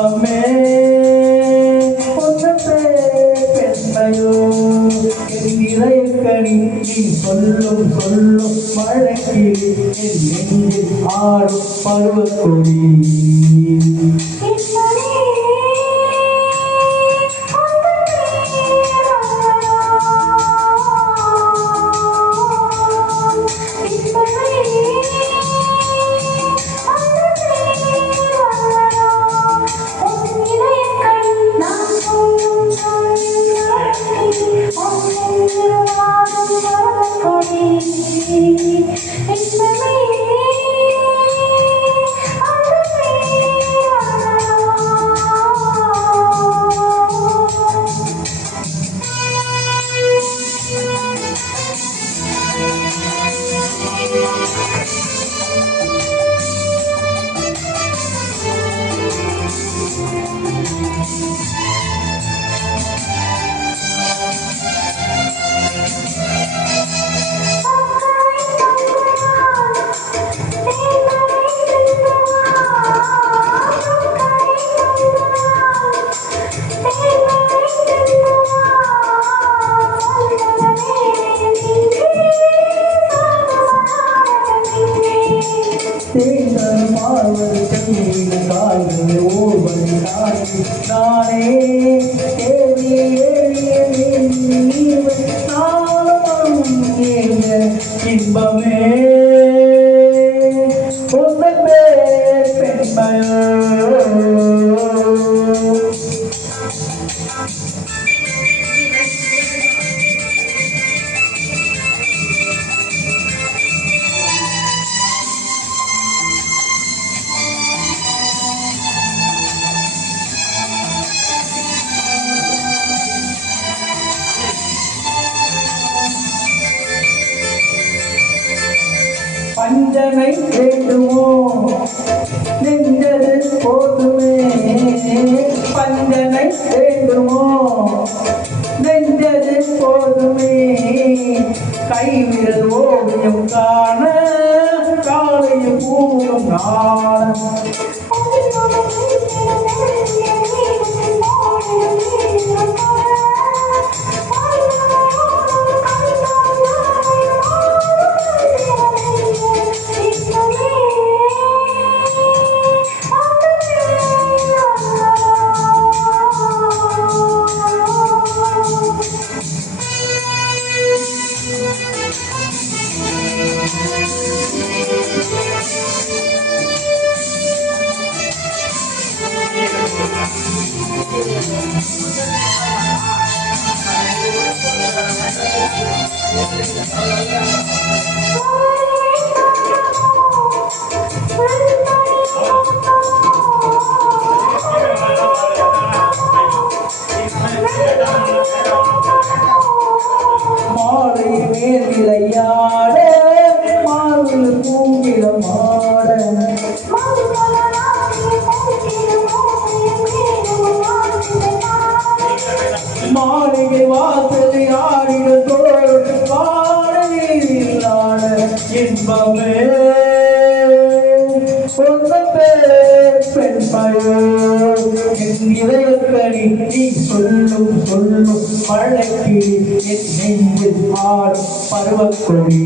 இன்பமே ஒன்றே பெண்மையோ என் இதயக்கனி நீ சொல்லும் சொல்லும் மழைக்கிளி என் நெஞ்சில் ஆடும் பருவக்கொடி இன்பமே ஒன்றே பெண்மையோ பஞ்சனை வேண்டுமோ நெஞ்சது போதுமே பஞ்சனை வேண்டுமோ நெஞ்சது போதுமே கைவிரல் ஓவியம் காண காலையும் பூவும் காண மாலை மேல் விளையாட மாவில் பூங்கிடமாட மாளிகை வாசலை ஆடிட தோல் பாடலில் ஆட இன்பமே ஒன்றே பெண்மையோ என் இதயக்கனி நீ சொல்லும் சொல்லும் மழைக்கிளி என் நெஞ்சில் ஆடும் பருவக்கொடி